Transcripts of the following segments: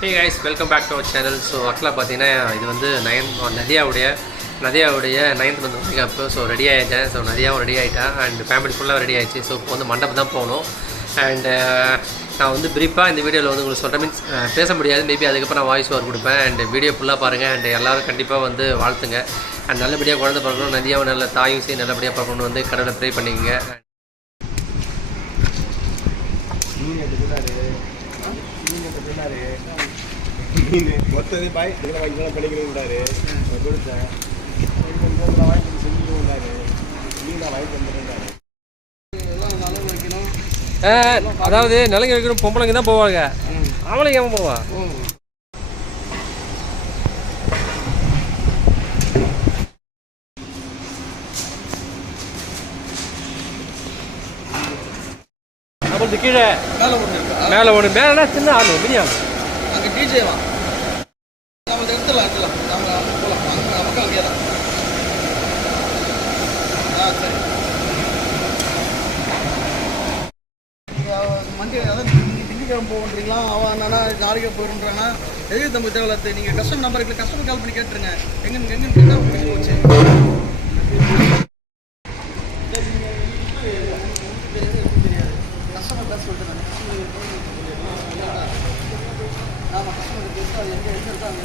Hey guys, welcome back to our channel. So ஆக்சுவலாக பார்த்தீங்கன்னா இது வந்து நதியாவுடைய 9th month makeup. So ready ஆகிட்டேன். ஸோ நதியாவும் ரெடி ஆகிட்டேன் அண்ட் ஃபேமிலி ஃபுல்லாக ரெடி ஆகிடுச்சு. ஸோ இப்போ வந்து மண்டபம் தான் போகணும். அண்டு நான் வந்து ப்ரீஃபாக இந்த வீடியோவில் வந்து உங்களுக்கு சொல்கிறேன். மீன்ஸ் பேச முடியாது, மேபி அதுக்கப்புறம் நான் வாய்ஸ் ஓவர் கொடுப்பேன். அண்ட் வீடியோ ஃபுல்லாக பாருங்கள். அண்ட் எல்லோரும் கண்டிப்பாக வந்து வாழ்த்துங்க. அண்ட் நல்லபடியாக குழந்தை பிறக்கணும், நதியாவும் நல்ல தாயும் செய்ய நல்லபடியாக பிறக்கணும்னு வந்து கடவுளை ப்ரே பண்ணிக்கங்க. மொத்தது பாய் இதில் வாங்கி படிக்கிறாரு கொடுத்தேன் வாங்கி செஞ்சுருந்தாரு மீனாக வாங்கி வந்துருந்தாரு. அதாவது நிலங்க வைக்கணும் பொம்பளைங்க தான் போவாங்க, ஆம்பளைங்க ஏன் போவா? கீழே மேலே ஒன்று மேலே சின்ன ஆளு பிரியாணி அங்கே டிஜேவா நம்ம எடுத்துடலாம் நம்ம போகலாம் நமக்கு அங்கேயே தான். சரி மண்டே அதான் திங்கக்கிழமை போகன்றீங்களா? அவன் என்னன்னா நாளைக்கு போயிருன்றாங்கன்னா எதுக்கு தம்பி தேவையில்ல. நீங்கள் கஸ்டமர் நம்பருக்கு கஸ்டமர் கால் பண்ணி கேட்டுருங்க. எங்கன்னு கேட்டால் போச்சு. கஸ்டமர் தான் சொல்லிட்டு ஆமாம், கஸ்டமர் பேச அது எங்கே எடுத்துருக்கோ அங்கே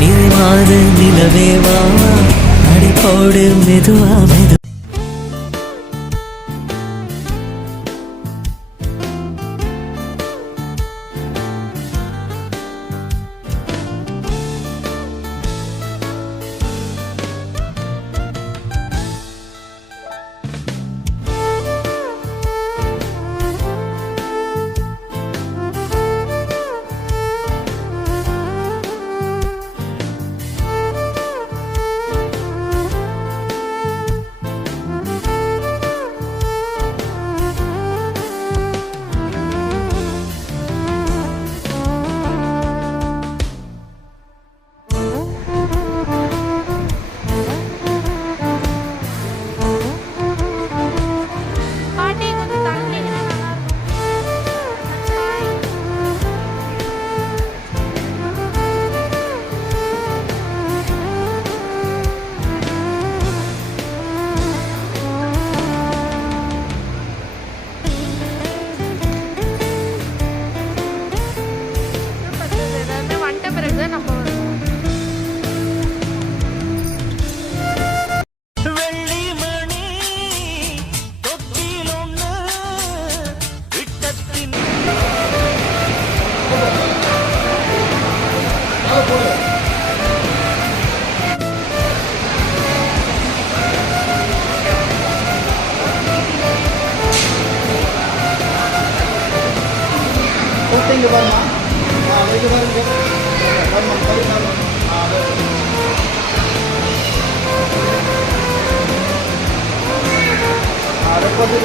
நிறைவாது நிலவேவா அடிப்போடு மெதுவா மெது இங்கே பாருமா இங்கே பாருங்க அதை பார்த்து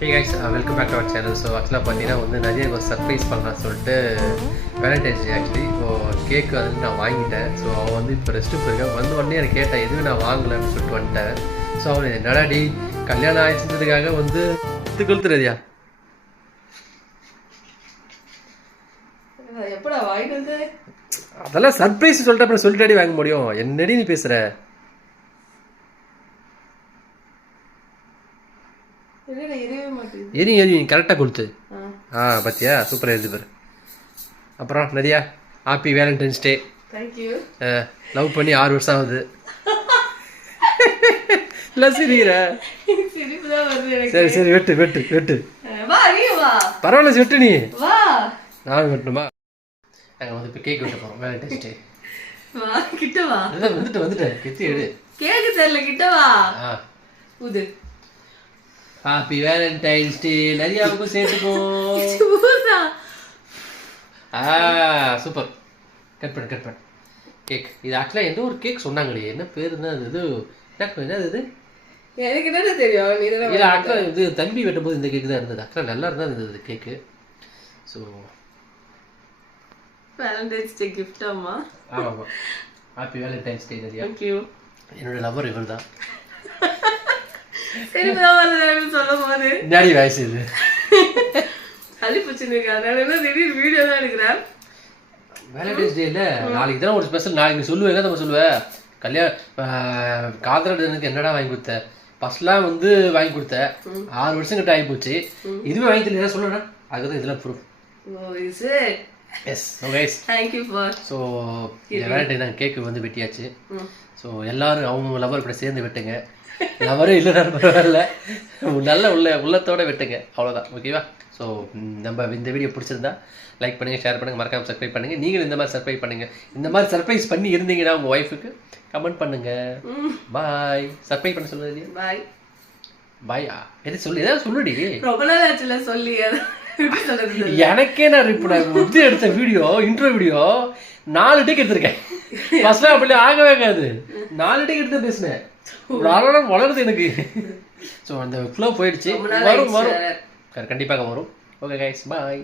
hey guys, welcome back to our channel. So ஆக்சுவலாக பார்த்தீங்கன்னா வந்து நிறைய ஒரு சர்ப்ரைஸ் பண்ணலான்னு சொல்லிட்டு வேலண்டைன்ஸ் டே ஆக்சுவலி கேக்கு வந்து நான் வாங்கிட்டேன். ஸோ அவன் வந்து இப்போ ரெஸ்ட்டு போயிருக்கேன். வந்த உடனே எனக்கு கேட்டேன் எதுவும் நான் வாங்கலைன்னு சொல்லிட்டு வந்துட்டேன். ஸோ அவன் என்னடாடி கல்யாணம் ஆயிடுச்சுன்றதுக்காக வந்து கொளுத்துறதியா? எப்படா வாங்கிட்டு வந்து அதெல்லாம் சர்ப்ரைஸ் சொல்லிட்டு அப்புறம் சொல்லிட்டாடி வாங்க முடியும். என்னடி நீ பேசுகிற? எரியும் கரெக்டாக கொடுத்து. பார்த்தியா, சூப்பராக எழுது பாரு. அப்புறம் நதியா, ஹாப்பி வேலண்டைன்ஸ் டே. தேங்க்யூ. லவ் பண்ணி 6 வருஷம் ஆகுது. இல்லை சிரிக்கிற? சரி சரி, வெட்டு வெட்டு வெட்டு. பரவாயில்ல, வெட்டு நீ. நானும் வெட்டணுமா? நாங்கள் வந்து இப்போ கேக் வெட்ட போகிறோம். வேலண்டைன்ஸ் டே கிட்டவா? வந்துட்டேன். கெத்தி எடு. கேக்கு தெரியல, கிட்டவா? ஊது. ஹாப்பி வேலண்டைன்ஸ் டே. நிறையாவுக்கும் சேர்த்துக்கும். சூப்பர். கட் பண்ணு கேக். இது ஆக்சுவலாக எந்த ஒரு கேக் சொன்னாங்களே, என்ன பேர் தான் அது? என்னது இது? எனக்கு என்ன தெரியும். இல்லை ஆக்சுவலாக இது தம்பி வெட்டும்போது இந்த கேக்கு தான் இருந்தது. ஆக்சுவலாக நல்லா இருந்தால் இருந்தது கேக்கு. ஸோ வேலண்டைன்ஸ் டே கிஃப்ட் அம்மா. ஆமாம், ஹாப்பி வேலண்டைன்ஸ் டே நிறையா. தேங்க்யூ. என்னோட லவர் இவர் தான். சொல்லும் போது டாடி வயசு இது அழிப்புச்சுன்னு அதனால திடீர்னு வீடியோ தான் எடுக்கிறேன். வேலண்டைன்ஸ் டேல நாளைக்கு தான் ஒரு ஸ்பெஷல். நாளைக்கு நீ சொல்லுவேன், என்ன நம்ம சொல்லுவேன்? கல்யாணம் காதலனுக்கு என்னடா வாங்கி கொடுத்த? ஃபர்ஸ்ட்லாம் வந்து வாங்கி கொடுத்த 6 வருஷம் கிட்ட ஆகி போச்சு. இதுவே வாங்கி தெரியல சொல்லணும். அதுதான் இதெல்லாம் proof. Yes. So guys, thank you for. So valentine தான் கேக்கு வந்து வெட்டியாச்சு. ஸோ எல்லாரும் அவங்க லவர் கூட சேர்ந்து வெட்டுங்க. லவரே இல்லைனா பரவாயில்ல, நல்ல உள்ளத்தோட வெட்டுங்க, அவ்வளோதான். ஓகேவா? ஸோ நம்ம இந்த வீடியோ பிடிச்சிருந்தா லைக் பண்ணுங்கள், ஷேர் பண்ணுங்கள், மறக்காமல் சப்ஸ்கிரைப் பண்ணுங்கள். நீங்களும் இந்த மாதிரி சர்ப்ரைஸ் பண்ணுங்கள். இந்த மாதிரி சர்ப்ரைஸ் பண்ணி இருந்தீங்கன்னா உங்கள் ஒய்ஃபுக்கு கமெண்ட் பண்ணுங்கள். பாய். சர்ப்ரைஸ் பண்ண சொல்லுது. பாய் பாய். எது சொல்லு, ஏதாவது சொல்லுடி. ரொம்ப நாள் ஆச்சுல சொல்லி. எனக்கே நான் இப்போ நான் இது எடுத்த வீடியோ, இன்ட்ரோ வீடியோ 4 டேக் எடுத்திருக்கேன். ஃபர்ஸ்ட்லாம் அப்படி ஆகவே ஆகாது. 4 டேக் எடுத்து பேசினேன். வளருது எனக்கு. ஸோ அந்த ஃப்ளோ போயிடுச்சு. வரும் கண்டிப்பாக வரும். ஓகே கைஸ், பாய்.